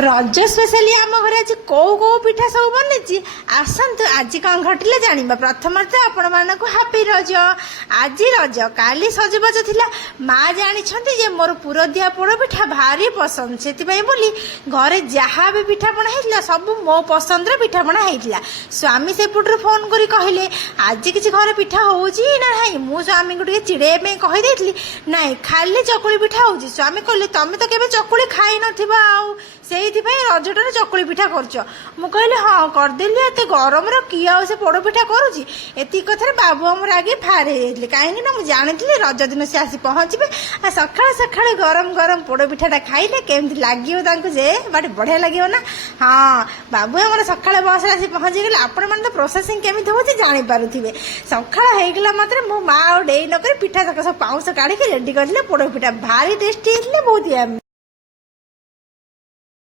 रज स्पेशली आम घर आज कौ कौ पिठा सब बनी आसतु आज कौन घटले जाना। प्रथम तो आपण मानक हापी रज। आज रज काली सजबाज थिला माँ जानी जे मोर पुर दिया पोड़ पिठा भारी पसंद से बोली घरे जहाँ भी पिठापणा होता सब मो पसंद पिठापणा होता। स्वामी से पुटर फोन करी कहले आज किसी घर पिठा होची ना नहीं। मु स्वामी को टे चिड़े कहीदे ना खाली चकुली पिठा हो। स्वामी कहले तुम तो केबे चकुली खाई नथिबा से रजटार चकुली पिठा करछ। मु कहले हाँ करदेली एत गरम किए आ से पोड़ पिठा करुच्ची। एति कथार बाबू आमर आगे फार हो कहीं ना मुझे जानी रज दिन से आसी पहुँचे आ सका सका गरम गरम पोड़ पिठाटा खाइले केमती लगे जे बट बढ़िया लगे ना। हाँ बाबू आमर सका बस आसी पहुँची गले। आपण मैंने तो प्रोसेसिंग केमी हो जापे सका होगा मतलब मो माँ डे नक पिठा तक सब पाउस काढ़ी रेडी करते पोड़ पिठा भारी टेस्टी बहुत।